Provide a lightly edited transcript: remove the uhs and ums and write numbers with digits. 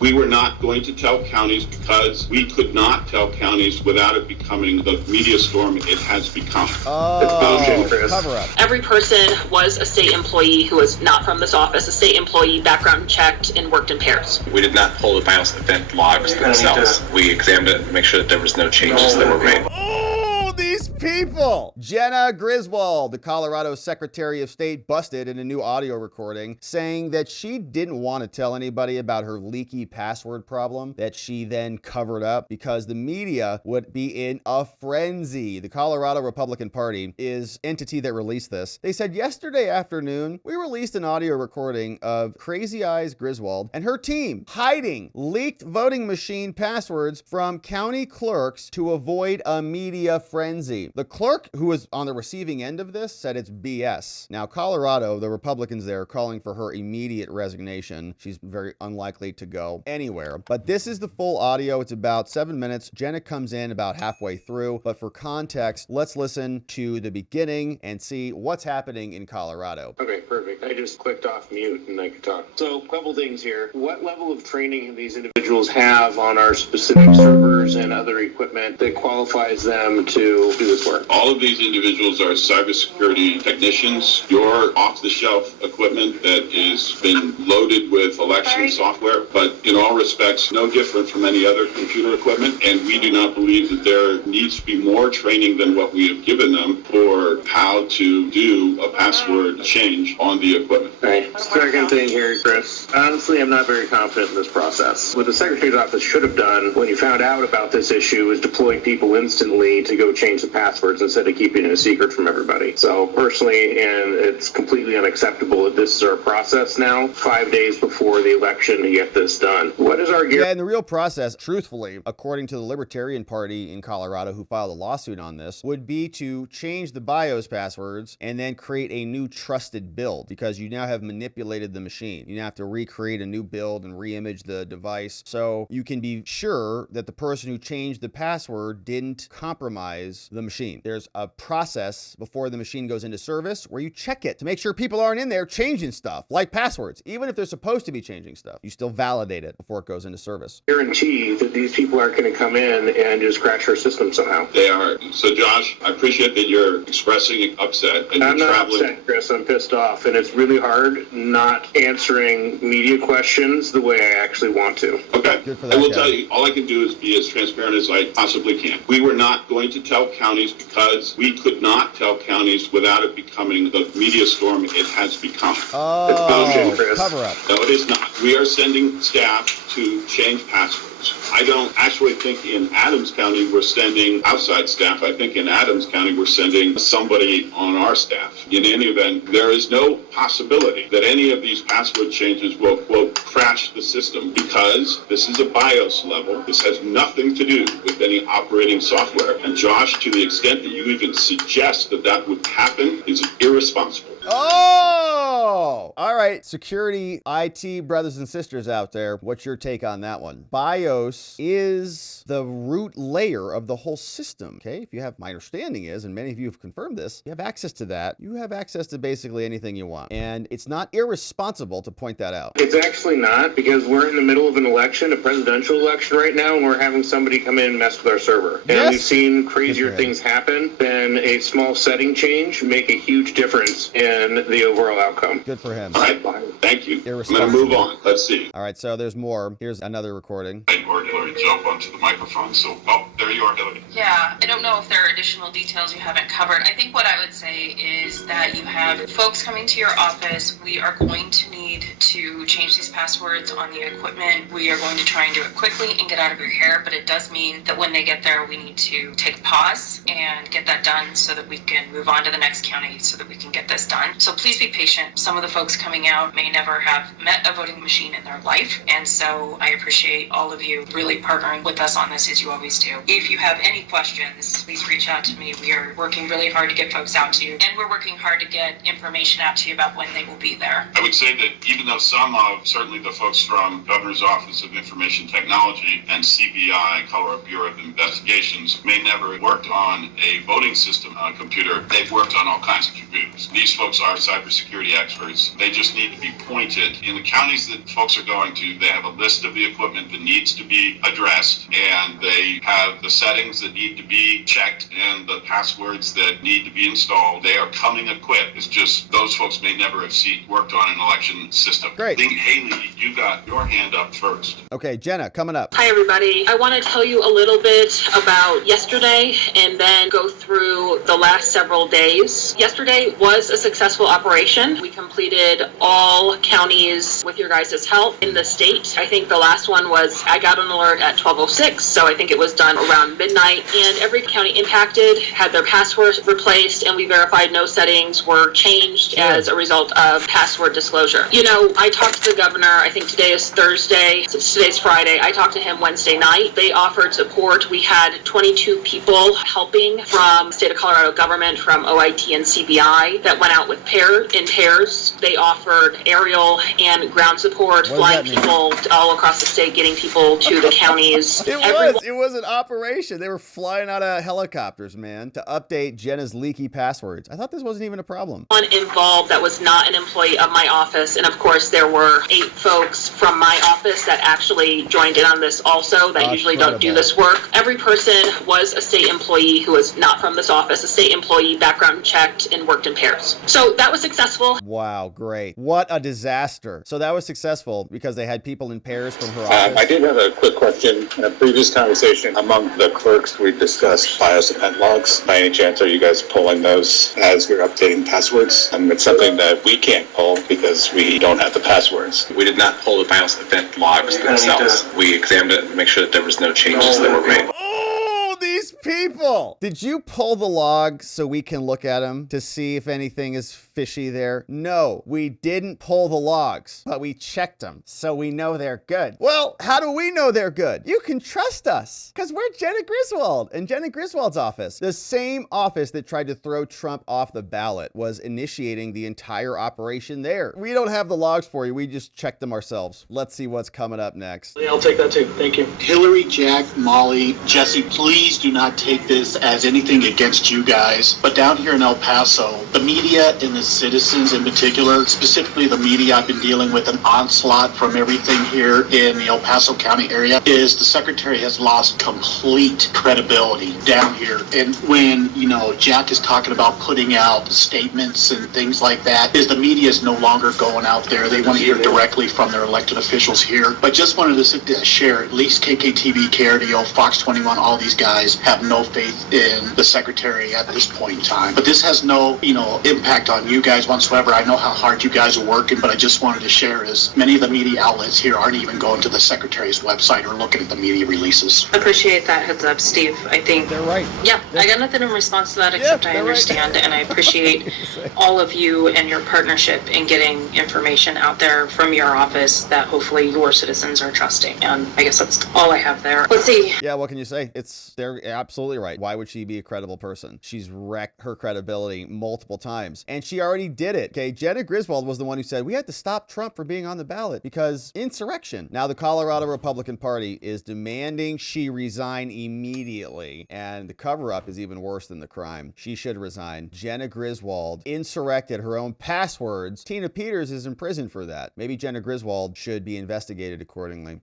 We were not going to tell counties because we could not tell counties without it becoming the media storm it has become. Coverup. Every person was a state employee who was not from this office, a state employee, background checked, and worked in pairs. We did not pull the BIOS event logs themselves. We examined it to make sure that there was no changes that were made. Oh, these people! Jenna Griswold, the Colorado Secretary of State, busted in a new audio recording saying that she didn't want to tell anybody about her leaky password problem that she then covered up because the media would be in a frenzy. The Colorado Republican Party is entity that released this. They said yesterday afternoon, we released an audio recording of Crazy Eyes Griswold and her team hiding leaked voting machine passwords from county clerks to avoid a media frenzy. The clerk who was on the receiving end of this said it's BS. Now, Colorado, the Republicans there are calling for her immediate resignation. She's very unlikely to go anywhere. But this is the full audio. It's about 7 minutes. Jenna comes in about halfway through. But for context, let's listen to the beginning and see what's happening in Colorado. Okay, perfect. I just clicked off mute and I could talk. So, a couple things here. What level of training these individuals have on our specific servers and other equipment that qualifies them to do this work? All of these individuals are cybersecurity technicians. Your off-the-shelf equipment that has been loaded with election software, but in all respects, no different from any other computer equipment. And we do not believe that there needs to be more training than what we have given them for how to do a password change on the equipment. Right. Second thing here, Chris. Honestly, I'm not very confident in this process. What the Secretary's office should have done when you found out about this issue is deploy people instantly to go change the passwords instead of keeping it a secret from everybody. So personally, and it's completely unacceptable that this is our process now, 5 days before the election to get this done. What is our Yeah, and the real process, truthfully, according to the Libertarian Party in Colorado who filed a lawsuit on this, would be to change the BIOS passwords and then create a new trusted build because you now have manipulated the machine. You now have to recreate a new build and re-image the device so you can be sure that the person who changed the password didn't compromise the machine. There's a process before the machine goes into service where you check it to make sure people aren't in there changing stuff like passwords. Even if they're supposed to be changing stuff, you still validate it before it goes into service. Guarantee that these people aren't going to come in and just crash our system somehow. They are. So, Josh, I appreciate that you're expressing upset and I'm you're not traveling. upset, Chris. I'm pissed off, and it's really hard not answering media questions the way I actually want to. Okay. Good for I that will guy. tell you, all I can do is be as transparent as I possibly can. We were not going to tell counties because we could not tell counties without it becoming the media storm it has become. Oh, Chris. Coverup. No, it is not. We are sending staff to change passwords. I don't actually think in Adams County we're sending outside staff. I think in Adams County we're sending somebody on our staff. In any event, there is no possibility that any of these password changes will, quote, crash the system because this is a BIOS level. This has nothing to do with any operating software. And Josh, to the extent that you even suggest that that would happen is irresponsible. Oh! All right, security IT brothers and sisters out there, what's your take on that one? BIOS is the root layer of the whole system, okay? If you have, my understanding is, and many of you have confirmed this, you have access to that. You have access to basically anything you want. And it's not irresponsible to point that out. It's actually not, because we're in the middle of an election, a presidential election right now, and we're having somebody come in and mess with our server. Yes. And we've seen crazier things happen than a small setting change make a huge difference in the overall outcome. Good for him. All right, thank you. I'm going to Irresponsible. move on. Let's see. All right, so there's more. Here's another recording. Or Hillary jump onto the microphone. So, there you are, Hillary. Yeah, I don't know if there are additional details you haven't covered. I think what I would say is that you have folks coming to your office. We are going to need to change these passwords on the equipment. We are going to try and do it quickly and get out of your hair, but it does mean that when they get there, we need to take a pause and get that done so that we can move on to the next county so that we can get this done. So please be patient. Some of the folks coming out may never have met a voting machine in their life, and so I appreciate all of you really partnering with us on this as you always do. If you have any questions, please reach out to me. We are working really hard to get folks out to you, and we're working hard to get information out to you about when they will be there. I would say that even though some of, certainly the folks from Governor's Office of Information Technology and CBI, Colorado Bureau of Investigations, may never have worked on a voting system computer, they've worked on all kinds of computers. These folks are cybersecurity experts. They just need to be pointed. In the counties that folks are going to, they have a list of the equipment that needs to be addressed, and they have the settings that need to be checked and the passwords that need to be installed. They are coming equipped. It's just those folks may never have worked on an election system. Great. I think, Haley, you got your hand up first. Okay, Jenna, coming up. Hi, everybody. I want to tell you a little bit about yesterday and then go through the last several days. Yesterday was a successful operation. We completed all counties with your guys' help in the state. I think the last one was, I got an alert at 12:06, so I think it was done around midnight. And every county impacted had their passwords replaced, and we verified no settings were changed as a result of password disclosure. You know, I talked to the governor, I think today is Thursday, today's Friday. I talked to him Wednesday night. They offered support. We had 22 people helping from state of Colorado government, from OIT and CBI, that went out with pairs. They offered aerial and ground support, flying people all across the state, getting people to the counties. It was an operation. They were flying out of helicopters, man, to update Jenna's leaky passwords. I thought this wasn't even a problem. One involved that was not an employee of my office, and of course there were 8 folks from my office that actually joined in on this also, that usually don't do this work. Every person was a state employee who was not from this office, a state employee, background checked, and worked in pairs. So that was successful. Wow, great. What a disaster. So that was successful because they had people in pairs from her office? I did have a quick question. In a previous conversation among the clerks, we discussed BIOS event logs. By any chance, are you guys pulling those as you're updating passwords? It's something that we can't pull because we don't have the passwords. We did not pull the BIOS event logs themselves. We examined it to make sure that there was no changes that were made. Oh, these people! Did you pull the log so we can look at them to see if anything is fishy there? No, we didn't pull the logs, but we checked them so we know they're good. Well, how do we know they're good? You can trust us because we're Jenna Griswold and Jenna Griswold's office. The same office that tried to throw Trump off the ballot was initiating the entire operation there. We don't have the logs for you. We just checked them ourselves. Let's see what's coming up next. Yeah, I'll take that too. Thank you. Hillary, Jack, Molly, Jesse, please do not take this as anything against you guys. But down here in El Paso, the media and the citizens in particular, specifically the media, I've been dealing with an onslaught from everything here in the El Paso County area, is the secretary has lost complete credibility down here. And when, Jack is talking about putting out statements and things like that, is the media is no longer going out there. They want to hear directly from their elected officials here. But just wanted to share, at least KKTV, KRDO, Fox 21, all these guys have no faith in the secretary at this point in time. But this has no, impact on you guys whatsoever. I know how hard you guys are working, but I just wanted to share is many of the media outlets here aren't even going to the secretary's website or looking at the media releases. Appreciate that heads up, Steve. I think They're right. Yeah, I got nothing in response to that except I understand and I appreciate all of you and your partnership in getting information out there from your office that hopefully your citizens are trusting. And I guess that's all I have there. Let's see. Yeah, what can you say? They're absolutely right. Why would she be a credible person? She's wrecked her credibility multiple times. And she already did it. Okay, Jenna Griswold was the one who said, we had to stop Trump from being on the ballot because insurrection. Now the Colorado Republican Party is demanding she resign immediately. And the cover-up is even worse than the crime. She should resign. Jenna Griswold insurrected her own passwords. Tina Peters is in prison for that. Maybe Jenna Griswold should be investigated accordingly.